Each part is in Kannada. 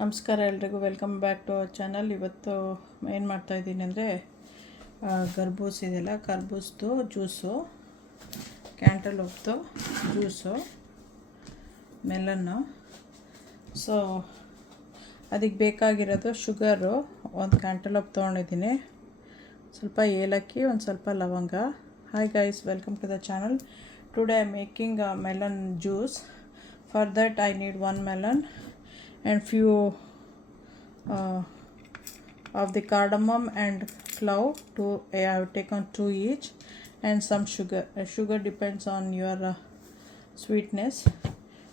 ನಮಸ್ಕಾರ ಎಲ್ರಿಗೂ welcome back to our channel ಇವತ್ತು ಏನು ಮಾಡ್ತಾಯಿದ್ದೀನಿ ಅಂದರೆ ಗರ್ಬೂಸ್ ಇದೆಯಲ್ಲ ಕರ್ಬೂಸ್ದು juice cantaloupe juice melon so ಅದಕ್ಕೆ ಬೇಕಾಗಿರೋದು ಶುಗರು ಒಂದು ಕ್ಯಾಂಟಲ್ ಒಪ್ ತೊಗೊಂಡಿದ್ದೀನಿ. ಸ್ವಲ್ಪ ಏಲಕ್ಕಿ, ಒಂದು ಸ್ವಲ್ಪ ಲವಂಗ. Hi guys welcome to the channel today I making melon juice for that I need one melon and few uh, of the cardamom and clove to I have taken two each and some sugar. Uh, sugar depends on your uh, sweetness.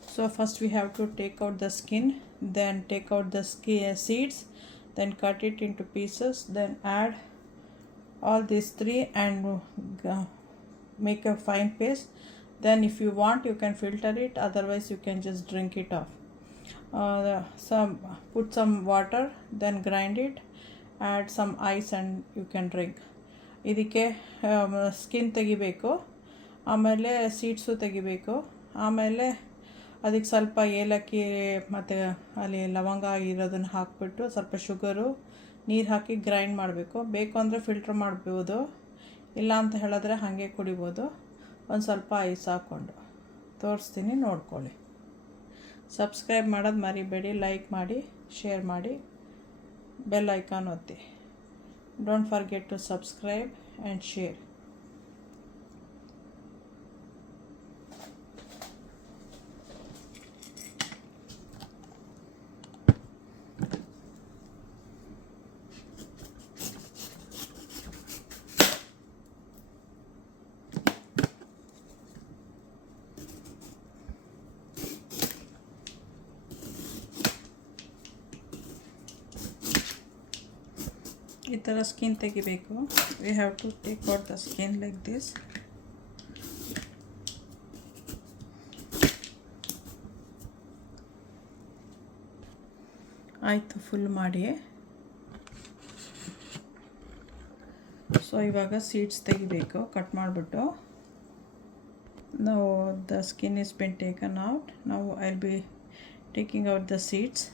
So first we have to take out the skin then take out the uh, seeds then cut it into pieces then add all these three and uh, make a fine paste. Then if you want you can filter it otherwise you can just drink it off uh, some put some water then grind it add some ice and you can drink. ಇದಕ್ಕೆ ಸ್ಕಿನ್ ತೆಗಿಬೇಕು ಆಮೇಲೆ ಸೀಡ್ಸು ತೆಗಿಬೇಕು ಆಮೇಲೆ ಅದಕ್ಕೆ ಸ್ವಲ್ಪ ಏಲಕ್ಕಿ ಮತ್ತು ಅಲ್ಲಿ ಲವಂಗ ಇರೋದನ್ನು ಹಾಕಿಬಿಟ್ಟು ಸ್ವಲ್ಪ ಶುಗರು ನೀರು ಹಾಕಿ ಗ್ರೈಂಡ್ ಮಾಡಬೇಕು. ಬೇಕು ಅಂದರೆ ಫಿಲ್ಟ್ರ್ ಮಾಡ್ಬೋದು ಇಲ್ಲ ಅಂತ ಹೇಳಿದ್ರೆ ಹಾಗೆ ಕುಡಿಬೋದು. ಒಂದು ಸ್ವಲ್ಪ ಐಸ್ ಹಾಕ್ಕೊಂಡು. ತೋರಿಸ್ತೀನಿ ನೋಡ್ಕೊಳ್ಳಿ. ಸಬ್ಸ್ಕ್ರೈಬ್ ಮಾಡೋದು ಮರಿಬೇಡಿ, ಲೈಕ್ ಮಾಡಿ, ಶೇರ್ ಮಾಡಿ, ಬೆಲ್ ಐಕಾನ್ ಒತ್ತಿ. Don't forget to subscribe and share ಈ ಥರ ಸ್ಕಿನ್ ತೆಗಿಬೇಕು. We have to take out the skin like this ಆಯಿತು ಫುಲ್ ಮಾಡಿ. ಸೊ ಇವಾಗ ಸೀಡ್ಸ್ ತೆಗಿಬೇಕು. ಕಟ್ ಮಾಡಿಬಿಟ್ಟು. ನಾವು the skin is been taken out ನಾವು I be taking out the seeds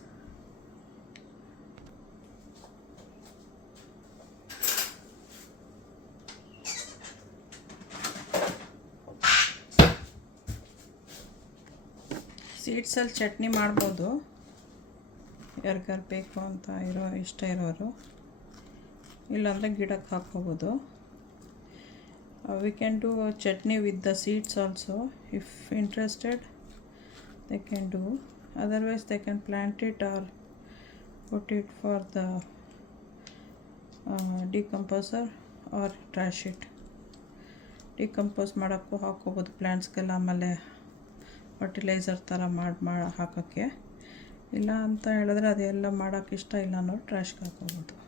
ಸೀಡ್ಸಲ್ಲಿ chutney ಮಾಡ್ಬೋದು. ಯಾರಿಗಾರು ಬೇಕು ಅಂತ ಇರೋ, ಇಷ್ಟ ಇರೋರು. ಇಲ್ಲಾಂದರೆ ಗಿಡಕ್ಕೆ ಹಾಕ್ಕೋಬೋದು. We can do chutney with the seeds also if interested they can do otherwise they can plant it or put it for the decomposer or trash it decompose ಮಾಡೋಕ್ಕೂ ಹಾಕ್ಕೋಬೋದು ಪ್ಲ್ಯಾಂಟ್ಸ್ಗೆಲ್ಲ ಆಮೇಲೆ. ಫರ್ಟಿಲೈಸರ್ ಥರ ಮಾಡಿ ಮಾಡಿ, ಹಾಕೋಕ್ಕೆ. ಇಲ್ಲ ಅಂತ ಹೇಳಿದ್ರೆ ಅದೆಲ್ಲ ಮಾಡೋಕ್ಕೆ ಇಷ್ಟ ಇಲ್ಲ ಅನ್ನೋರು ಟ್ರ್ಯಾಶ್ಗೆ ಹಾಕೋಬೋದು.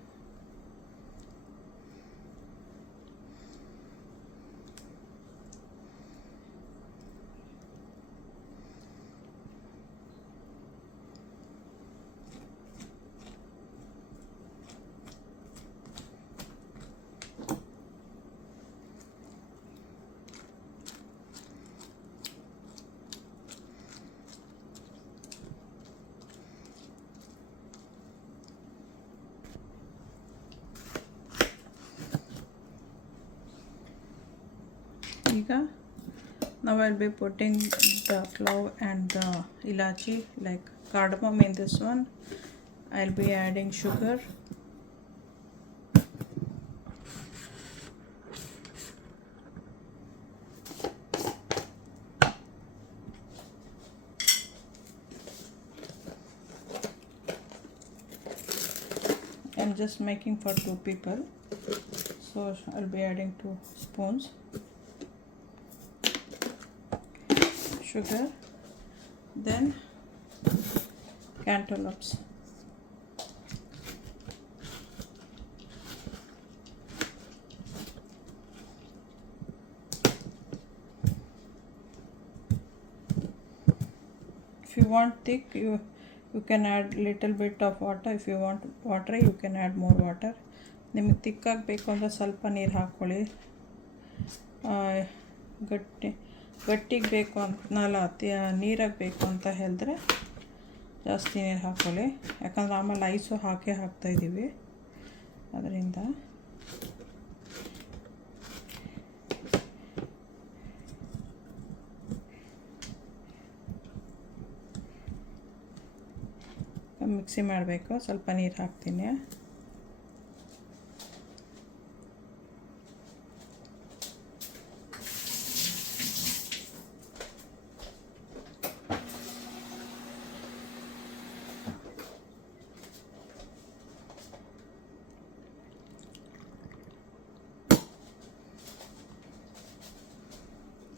Now I'll be putting the clove and the ilachi like cardamom in this one. I'll be adding sugar. I'm just making for two people. So I'll be adding two spoons sugar then cantaloupes if you want thick you you can add little bit of water if you want water you can add more water ನಿಮಗೆ ತಿಕ್ಕಾಗಿ ಬೇಕು ಅಂದರೆ ಸ್ವಲ್ಪ ನೀರು ಹಾಕ್ಕೊಳ್ಳಿ ಆ, ಗಟ್ಟಿ ಗಟ್ಟಿಗೆ ಬೇಕು ಅಂತ ನಲ್ಲ ನೀರಾಗಿ ಬೇಕು ಅಂತ ಹೇಳಿದ್ರೆ ಜಾಸ್ತಿ ನೀರು ಹಾಕ್ಕೊಳ್ಳಿ ಯಾಕಂದ್ರೆ ಆಮೇಲೆ ಐಸು ಹಾಕೇ ಹಾಕ್ತಾಯಿದ್ದೀವಿ ಅದರಿಂದ ಮಿಕ್ಸಿ ಮಾಡಬೇಕು. ಸ್ವಲ್ಪ ನೀರು ಹಾಕ್ತೀನಿ.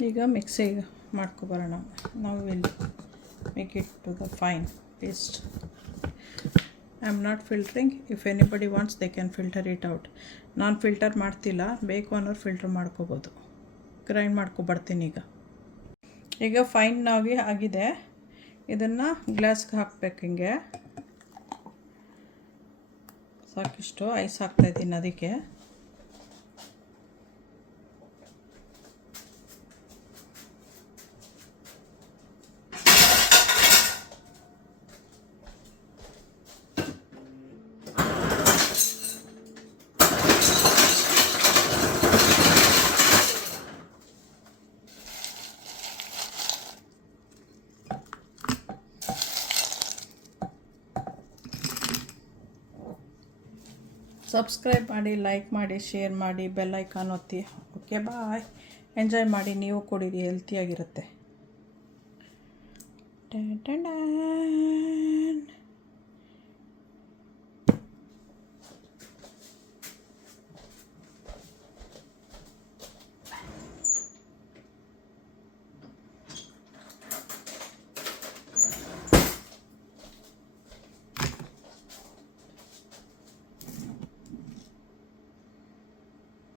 ಈಗ ಮಿಕ್ಸಿಗೆ ಮಾಡ್ಕೊಬರೋಣ. ನಾವು will make it to the fine paste I am not filtering if anybody wants they can filter it out ನಾನು ಫಿಲ್ಟರ್ ಮಾಡ್ತಿಲ್ಲ. ಬೇಕು ಅನ್ನೋರು ಫಿಲ್ಟರ್ ಮಾಡ್ಕೋಬೋದು. ಗ್ರೈಂಡ್ ಮಾಡ್ಕೊಬರ್ತೀನಿ ಈಗ. ಈಗ ಫೈನ್ ಆಗಿ ಆಗಿದೆ. ಇದನ್ನು ಗ್ಲಾಸ್ಗೆ ಹಾಕ್ಬೇಕು ಹಿಂಗೆ. ಸಾಕಿಷ್ಟು ಐಸ್ ಹಾಕ್ತಾಯಿದ್ದೀನಿ ಅದಕ್ಕೆ. ಸಬ್ಸ್ಕ್ರೈಬ್ ಮಾಡಿ ಲೈಕ್ ಮಾಡಿ ಶೇರ್ ಮಾಡಿ ಬೆಲ್ ಐಕಾನ್ ಒತ್ತಿ. ಓಕೆ ಬಾಯ್ ಎಂಜಾಯ್ ಮಾಡಿ, ನೀವು ಕುಡೀರಿ ಹೆಲ್ತಿಯಾಗಿರುತ್ತೆ